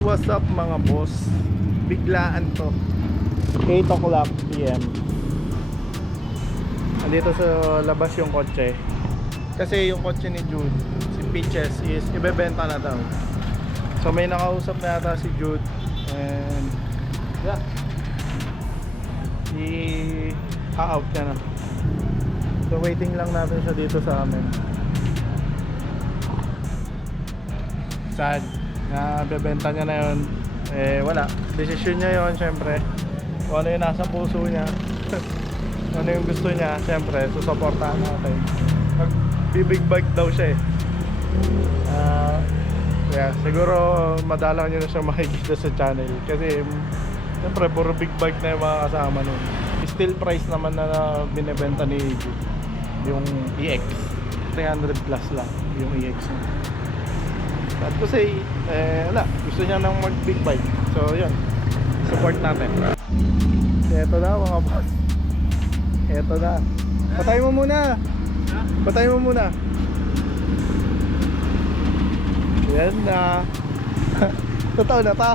What's up mga boss? Biglaan to 8 o'clock PM. Andito sa labas yung kotse. Kasi yung kotse ni Jude, si Peaches, is ibebenta na daw. So may nakausap na yata si Jude. And yeah, i-out niya na. So waiting lang natin siya dito sa amin. Sad na bebenta niya na yun. Eh wala, desisyon niya yun syempre. Kung ano yung nasa puso niya ano yung gusto niya, syempre susuportahan natin. Magbibig bike daw siya eh. Yeah, siguro madalang nyo na siya makikita sa channel. Kasi syempre puro big bike na yung mga kasama nun. Still price naman na binibenta ni Jude yung EX 300 plus lang yung EX niya. At to say, wala, gusto niya nang mag big bike. So yun, support natin. Eto na mga boss. Eto na. Patay mo muna. Patay mo muna. Yan na. Totoo na ta.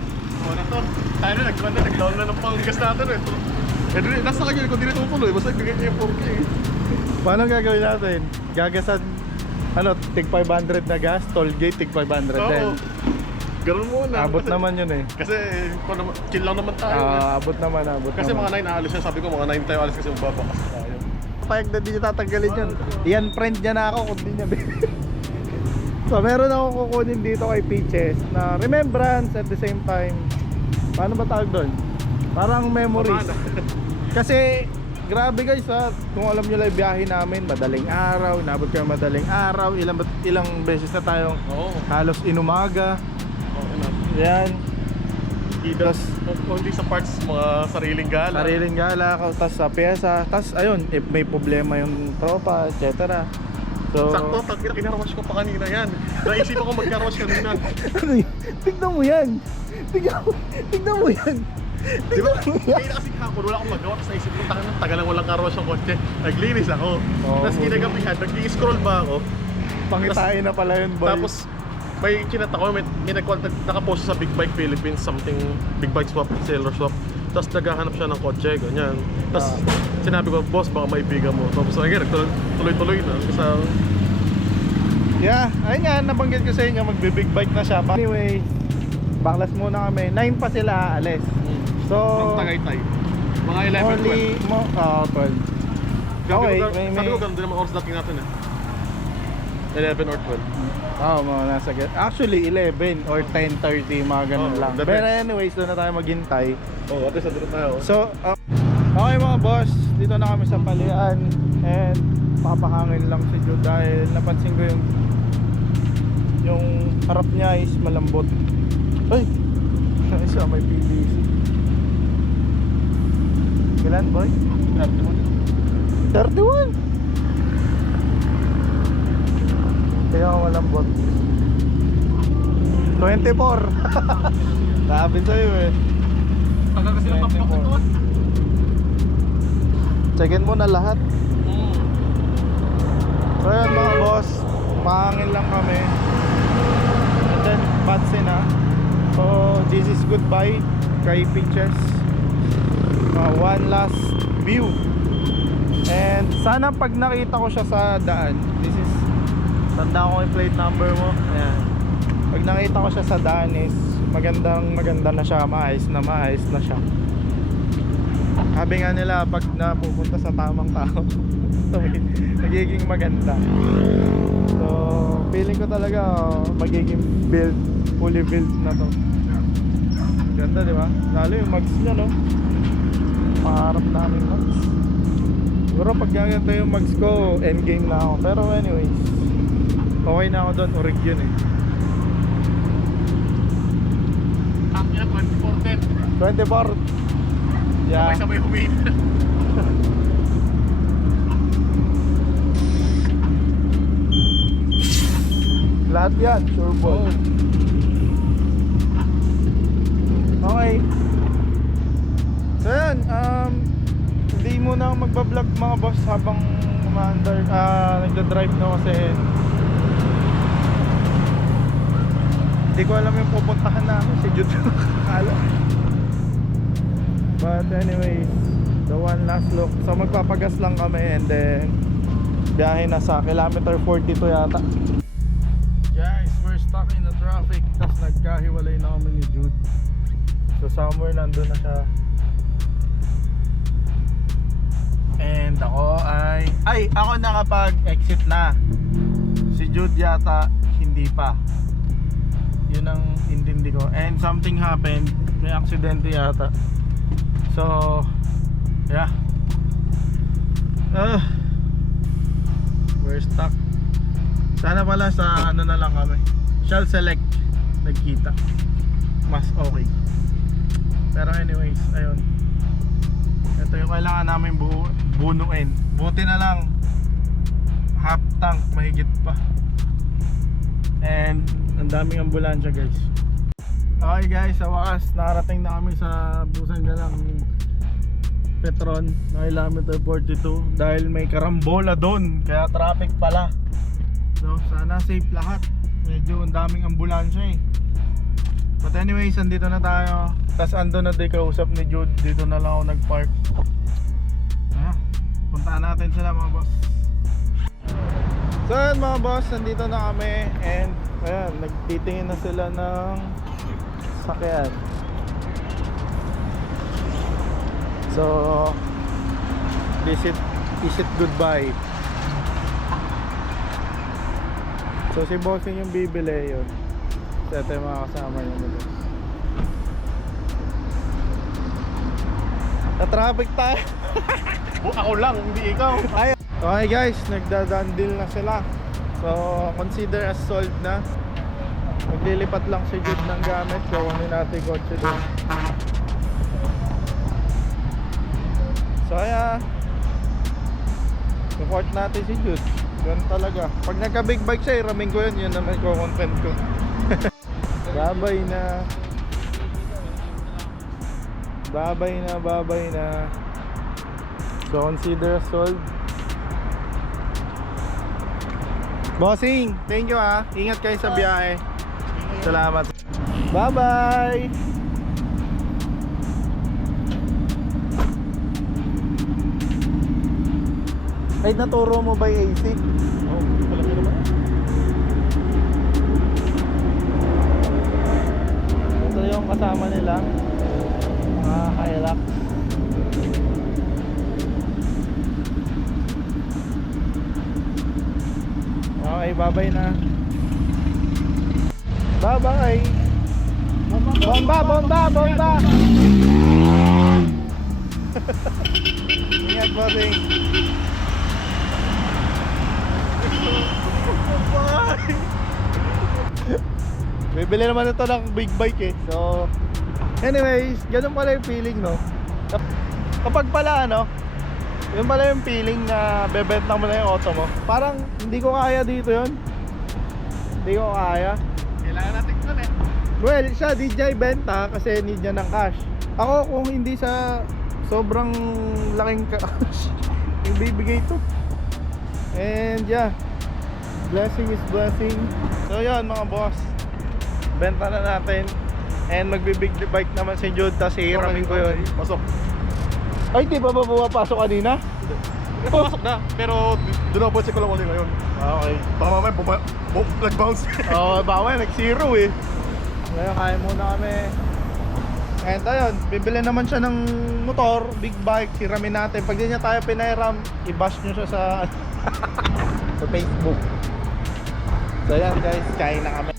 Oo na to. Tayo na, nag-down na ng panggas natin eh. Eh, nasa kanya, kung di na tumutuloy, basta bigay niya yung 4K eh. Paano gagawin natin? Gagasan, ano, tig 500 na gas, toll gate, tig 500 Oo. din. Ganun muna. Abot Kasi- naman yun eh. Kasi, chill lang naman tayo eh. Abot naman. Kasi naman. mga 9 aalis siya, sabi ko mga 9 tayo alis kasi magbabakas tayo. Payag na di niya tatanggalin yun. Yan, friend niya na ako kung di niya So meron ako kukunin dito kay Peaches na remembrance at the same time. Paano ba tawag doon? Parang memories. Kasi grabe guys ha, kung alam nyo lang yung biyahe namin, madaling araw, inabot kayo madaling araw, ilang beses na tayong Oo. halos inumaga. Okay na. Yan, Idas, only sa parts, mga sariling gala. sariling gala, tas sa pyesa, tas ayun, if may problema yung tropa, etc. So, Sakto, kinarwash ko pa kanina yan. Naisipan ko mag-carwash kanina. ano yun? Tignan mo yan. Tignan mo yan. Di ba? Kaya kasi hapon, wala akong magawa. Tapos naisip ko, tagal lang walang carwash ng kotse. Naglinis ako. Oo, Tapos buti. kinagabihan, nag-i-scroll ba ako? Pangitain na pala yun, boy. Tapos may chinat ako, may nakapost sa Big Bike Philippines, something Big Bike Swap, Seller Swap. Tapos naghahanap siya ng kotse, ganyan. Tapos sinabi ko, boss, baka maibigan mo. Tapos again, tuloy-tuloy na. Kasi yeah, ayun nga, nabanggit ko sa inyo, magbe-big bike na siya. Anyway, baklas muna kami. 9 pa sila aalis. So, from Tagaytay. Mga 11, only 12. 12. Okay, Sabi ko, ganun din naman oras dating natin eh. 11 or 12. mga nasa actually 11 or 10:30, mga ganun Oo, lang. depends. Pero anyways, doon na tayo maghintay. Oo, at least nandito tayo. So, okay mga boss, dito na kami sa Palian. And papahangin lang si Jude dahil napansin ko yung harap niya is malambot. Ay! Isa may PVC. Kailan boy? 31! Kaya malambot. 24! Sabi sa'yo eh. Tagal kasi ng top ito. Checkin mo na lahat. So yun mga boss, mahangin lang kami. And then Batse na. So this is goodbye kay Peaches. One last view. And sana pag nakita ko siya sa daan, this is, tanda ko yung plate number mo. Ayan. Pag nakita ko siya sa daan is maganda na siya, maayos na siya. Sabi nga nila, pag napupunta sa tamang tao nagiging maganda. So feeling ko talaga magiging fully built na to. Ganda, di ba? Lalo yung mags niya, no? Pangarap namin mags. Siguro pag ganito yung mags ko, endgame na ako. Pero anyways, okay na ako doon, orig yun eh. Top niya, 24-10. 24. Yeah. Sabay-sabay humihin. Lahat yan, sure ball. Okay. So yan, hindi muna ako magbablog mga boss habang nagda-drive na kasi Hindi ko alam yung pupuntahan namin. Si Jude yung nakakaalam. But anyway, the one last look. So magpapagas lang kami and then biyahe na sa kilometer 42 yata. Guys, we're stuck in the traffic. Tapos nagkahiwalay na kami ni Jude. So somewhere nandun na siya. And ako ako nakapag-exit na. Si Jude yata hindi pa. Yun ang intindi ko. And something happened. May aksidente yata. So yeah. We're stuck. Sana pala sa ano na lang kami. Shall select nagkita. Mas okay. Pero anyways, ayun. Ito yung kailangan namin bunuin. Buti na lang half tank mahigit pa. And ang daming ambulansya guys. Okay guys, sa wakas nakarating na kami sa Busan ng Petron na kilometer 42 dahil may karambola doon kaya traffic pala. So sana safe lahat. Medyo ang daming ambulansya eh. But anyways, andito na tayo. Tapos ando na din kausap ni Jude. Dito na lang ako nag-park. Puntaan natin sila mga boss. So yun mga boss, nandito na kami. And ayan, nagtitingin na sila ng sakyan. So visit goodbye. So si bossing yung bibili yun. So ito yung mga kasama niya nila. Na-traffic tayo. Ako lang, hindi ikaw. Ay, okay guys, nagda-done deal na sila. So consider as sold na. Maglilipat lang si Jude ng gamit. Gawin natin yung kotse doon. So kaya support natin si Jude. Ganun talaga. Pag nagka-big bike siya, iramin ko yun. Yun naman ko content ko. Babay na. Babay na. So consider as sold. Bossing, thank you ah. Ingat kayo sa biyahe. Salamat. Bye bye. Ay, naturo mo ba yung AC? Oo, alam niyo naman. Ito yung kasama nila. Mga Hilux. Okay, bye-bye na. Bye-bye. Bomba. Ingat, bossing. Bibili naman ito ng big bike eh. So anyways, ganun pala yung feeling no. Kapag pala ano, yun pala yung feeling na bebenta mo na yung auto mo. Parang hindi ko kaya dito yun. Hindi ko kaya. Kailangan natin ito eh. Well, siya DJ benta kasi need niya ng cash. Ako kung hindi sa sobrang laking cash yung bibigay to. And yeah, blessing is blessing. So yun mga boss, benta na natin. And magbibig bike naman si Jude. Tapos hihiramin ko yun. Pasok. Ay, di ba pumapasok kanina? Pasok na, pero doon check ko lang ulit ngayon. Okay. Baka mamaya nag-bounce. Oo, bawal, nag-zero eh. Ngayon, kaya muna kami. And ayun, bibili naman siya ng motor, big bike, hiramin natin. Pag di niya tayo pinahiram, i-bash nyo siya sa sa Facebook. So yan guys, kain na kami.